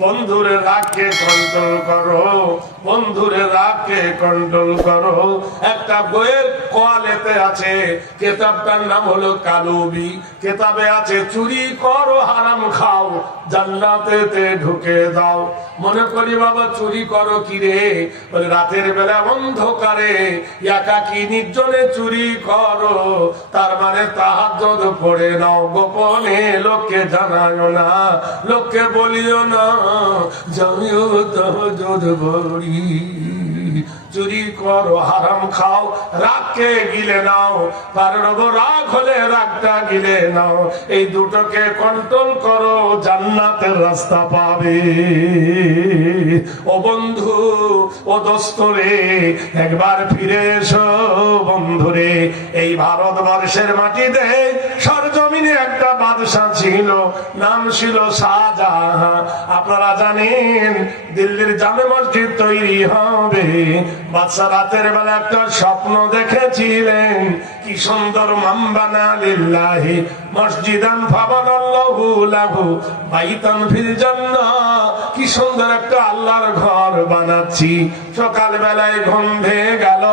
বন্ধুরে রাগকে কন্ট্রোল করো, বন্ধুরে রাগকে কন্ট্রোল করো। একটা বইয়ের কোয়ালেতে আছে, কেতাবটার নাম হলো কালুবি। কেতাবে আছে চুরি করো হারাম খাও জান্নাতেতে ঢুকে দাও। মনে করি বাবা চুরি করো কি রে? বলে রাতের বেলা অন্ধকারে একাকী নির্জনে চুরি করো, তার মানে তাহাজ্জুদ পড়ে নাও, গোপনে লোককে জানায় না, লোককে বলিও না জানিও তাহাজ্জুদ পড়ি। চুরি করো হারাম খাও, রাগকে গিলে নাও, পারব রাগ হলে রাগটা গিলে নাও। এই দুটোকে কন্ট্রোল করো, জান্নাতের রাস্তা পাবে। ও বন্ধু, ও দোস্ত রে, একবার ফিরে এসো বন্ধুরে। এই ভারতবর্ষের মাটিতে সরজমিনে একটা বাদশা ছিল, নাম ছিল শাহজাহান। আপনারা জানেন দিল্লির জামে মসজিদ তৈরি হবে। বাদশা রাতের বেলা একটা স্বপ্ন দেখেছিলেন, কি সুন্দর মামবানা লিল্লাহি মসজিদান ফাবানাল্লাহু লাহু বাইতান ফিল জান্নাহ। কি সুন্দর একটা আল্লাহর ঘর বানাচ্ছি। সকাল বেলায় ঘুম ভেঙে গেল,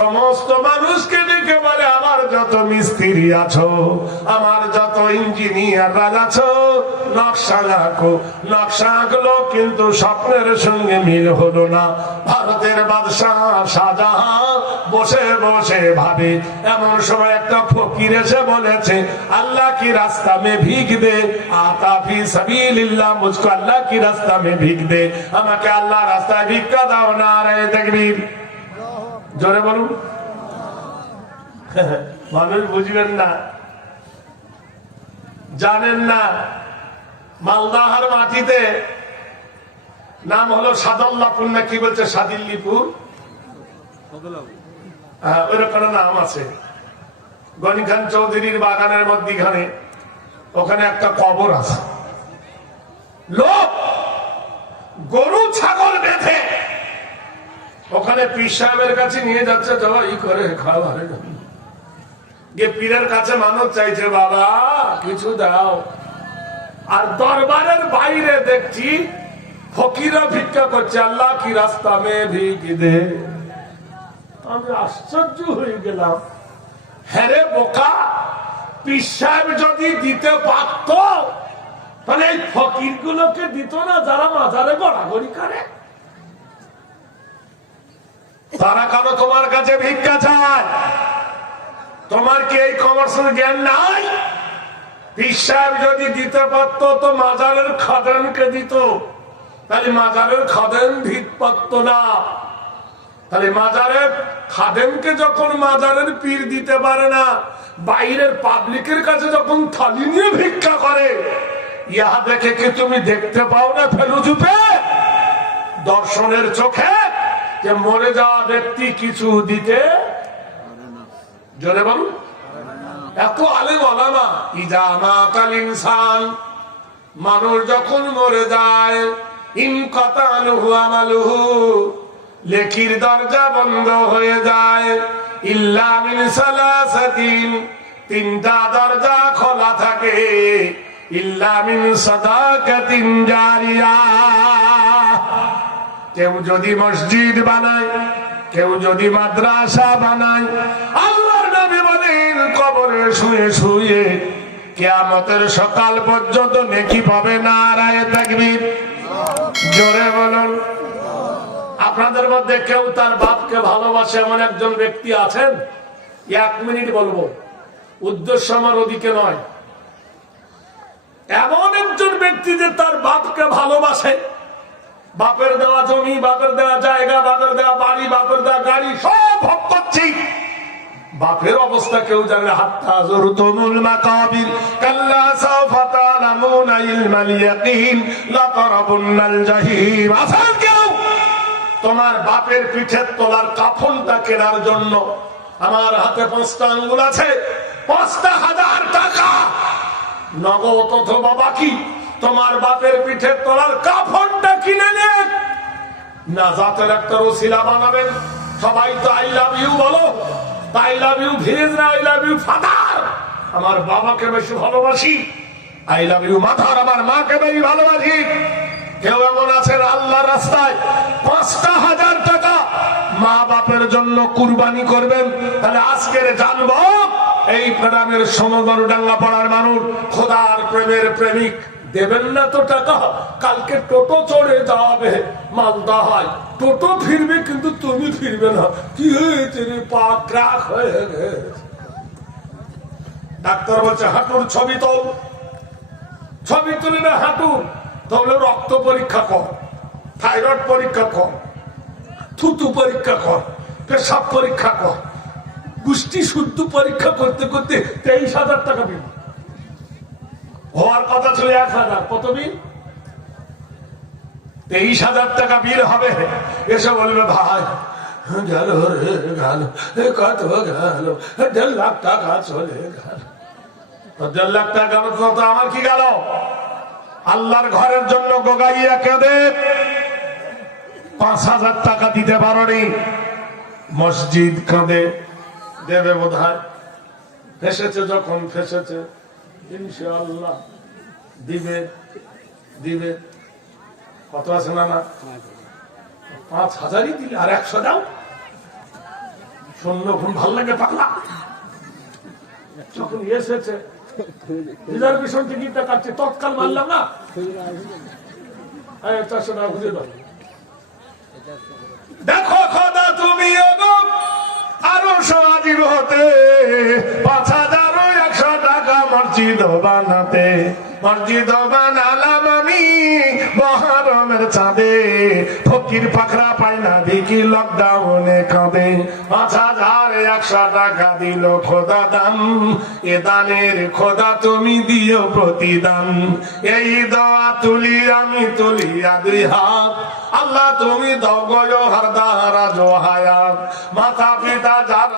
সমস্ত মানুষকে ডেকে বলে আমার যত মিস্ত্রি আছো, আমার যত ইঞ্জিনিয়াররা আছো, নকশা আঁকো। নকশা আঁকলো, কিন্তু স্বপ্নের সঙ্গে মিল হলো না। ভারতের বাদশাহ শাহজাহান বসে বসে ভাবে। এমন সময় একটা ফকির এসে বলেছে, আল্লাহ কি রাস্তা মে ভিক দে, আতা ফি সাবিলিল্লাহ, মুঝকো আল্লাহ কি রাস্তা মে ভিক দে, আমাকে আল্লাহ রাস্তায় ভিক্ষা দাও। নারায়ে তাকবীর, জোরে বলুন। মানুষ বুঝবেন না, জানেন না। মালদাহার মাটিতে নাম হলো সাদুল্লাহপুর, না কি বলছে সাদিল্লিপুর, ওইরকম নাম আছে। গনি খান চৌধুরীর বাগানের মধ্যখানে ওখানে একটা কবর আছে। লোক গরু ছাগল বেঁধে ওখানে পীর সাহেবের কাছে নিয়ে যাচ্ছে, জবাই করে খাওয়ার জন্য। গিয়ে পীরের কাছে মানত চাইছে, বাবা কিছু দাও। আর দরবারের বাইরে দেখছি ফকিরা ভিক্ষা করছে, আল্লাহ কি রাস্তা মে ভিক দে। আমি আশ্চর্য হয়ে গেলাম, হ্যাঁ রে বোকা, পীর সাহেব যদি দিতে পারত তাহলে এই ফকির গুলোকে দিত না, যারা মাজারে গড়াগড়ি করে। তারা কারো তোমার কাছে ভিক্ষা চায়, তোমার কি এই কমার্সের জ্ঞান নাই? পীর সাহেব যদি দিতে পারত তো মাজারের খাদেমকে দিত, তাহলে মাজারের খাদেম ভিক পারত না। তাহলে মাজারের খাদেমকে যখন মাজারের পীর দিতে পারে না, বাইরের পাবলিকের কাছে যখন থালি নিয়ে ভিক্ষা করে, ইহা দেখে কি তুমি দেখতে পাও না ফেলুজুপে দর্শনের চোখে যে মরে যাওয়া ব্যক্তি কিছু দিতে? জোরে বলুন। এত আলেম ওলামা, ইজা মাতাল ইনসান, মানুষ যখন মরে যায়, ইনকাতা আনহু আমালুহু, লেখির দরজা বন্ধ হয়ে যায়। ইল্লা মিন সালাসাতিন, তিনটা দরজা খোলা থাকে। ইল্লা মিন সাদাকাতিন জারিয়া, কেউ যদি মসজিদ বানায়, কেউ যদি মাদ্রাসা বানায়, আল্লাহর নবী বলেন কবরে শুয়ে শুয়ে কিয়ামতের সকাল পর্যন্ত নেকি পাবে। নারায়ে তাকবীর, জোরে বলুন। আপনাদের মধ্যে কেউ তার বাপকে ভালোবাসে এমন একজন ব্যক্তি আছেন? 1 মিনিট বলবো, উদ্দেশ্য আমার ওদিকে নয়। এমন একজন ব্যক্তি যে তার বাপকে ভালোবাসে, বাপের দেওয়া জমি, বাপের দেওয়া জায়গা, বাপের দেওয়া বাড়ি, বাপের দেওয়া গাড়ি সব ভোগ করছি, বাপের অবস্থা কেউ জানে? হাত্তা যুরতুমুল মাকাবির কাল্লা সাওফা তা'লামুনা ইলমাল ইয়াকিন লাতারাবুন্নাল জাহিম। আছেন কেউ তোমার বাপের পিঠের তলার কাফনটা কেনার জন্য? আমার হাতে 5টা আঙ্গুল আছে, 5,000 টাকা নগদ অথবা বাকি, তোমার বাপের পিঠের তলার কাফনটা কিনে নেন, নাজাতের একটা ওসিলা বানাবেন। সবাই তো আই লাভ ইউ বলো, আই লাভ ইউ ভিলেজ না আই লাভ ইউ ফাদার। আমার বাবাকে বেশি ভালোবাসি, আই লাভ ইউ মাথার আমার মাকে আমি ভালোবাসি। কেউ এমন আছেন আল্লাহর রাস্তায় ৫,০০০ টাকা মা বাপের জন্য কুরবানি করবেন? তাহলে আজকের জানবো এই গ্রামের সমগরডাঙ্গা পাড়ার মানুষ খোদার প্রেমের প্রেমিক দেবেন না তো টাকা। কালকে টোটো চড়ে যাবে মালদা হয়, টোটো ফিরবে কিন্তু তুমি ফিরবে না। কি হয়েছে রে? পা ক্র্যাক হয়ে গেছে। ডাক্তার বলছে হাঁটুর ছবি তোল। ছবি তুলে না হাঁটুর, তাহলে রক্ত পরীক্ষা কর, থাইরয়েড পরীক্ষা কর, থুতু পরীক্ষা কর, পেশাব পরীক্ষা কর। গোষ্ঠী শুদ্ধ পরীক্ষা করতে করতে 23,000 টাকা বিল হওয়ার কথা ছিল। 1,000 কত বিল? 23,000 টাকা বিল হবে। এসে বলবে ভাই গেল রে গেল, কত গেল, 1.5 লাখ টাকা চলে গেল। 1.5 লাখ টাকা তো আমার কি গেল? আল্লাহর ঘরের জন্য গোগাইয়া কেঁদে 5,000 টাকা দিতে পারি। মসজিদ কাঁদে দেবে বোধ হয়, ফেসেছে যখন ফেসেছে ইনশাআল্লাহ দিবে দিবে। কত আছে না? 5,000ই দিলে আর 100 দাও। শূন্য ফোন ভাল লাগে পাগলা। যখন এসেছে রিজার্ভেশন টিকিটটা কাটছে, তৎকাল মারলাম না 400 টাকা বুঝে দাও। দেখো খোদা তুমি আরো সজীব হতে 5,100 টাকা মসজিদ বানাতে। মসজিদ বানালাম আমি মহরমের চাঁদে, ফকির পাখরা পাই না দেখি লকডাউনে কাঁদে। 5,100 টাকা দিল খোদা দান, এ দানের খোদা তুমি দিও প্রতিদান। এই দোয়া তুলি আমি তুলিয়া 2 হাত, আল্লাহ তুমি দাও গো হারদারা জো হায়াত। মাতা পিতা যারা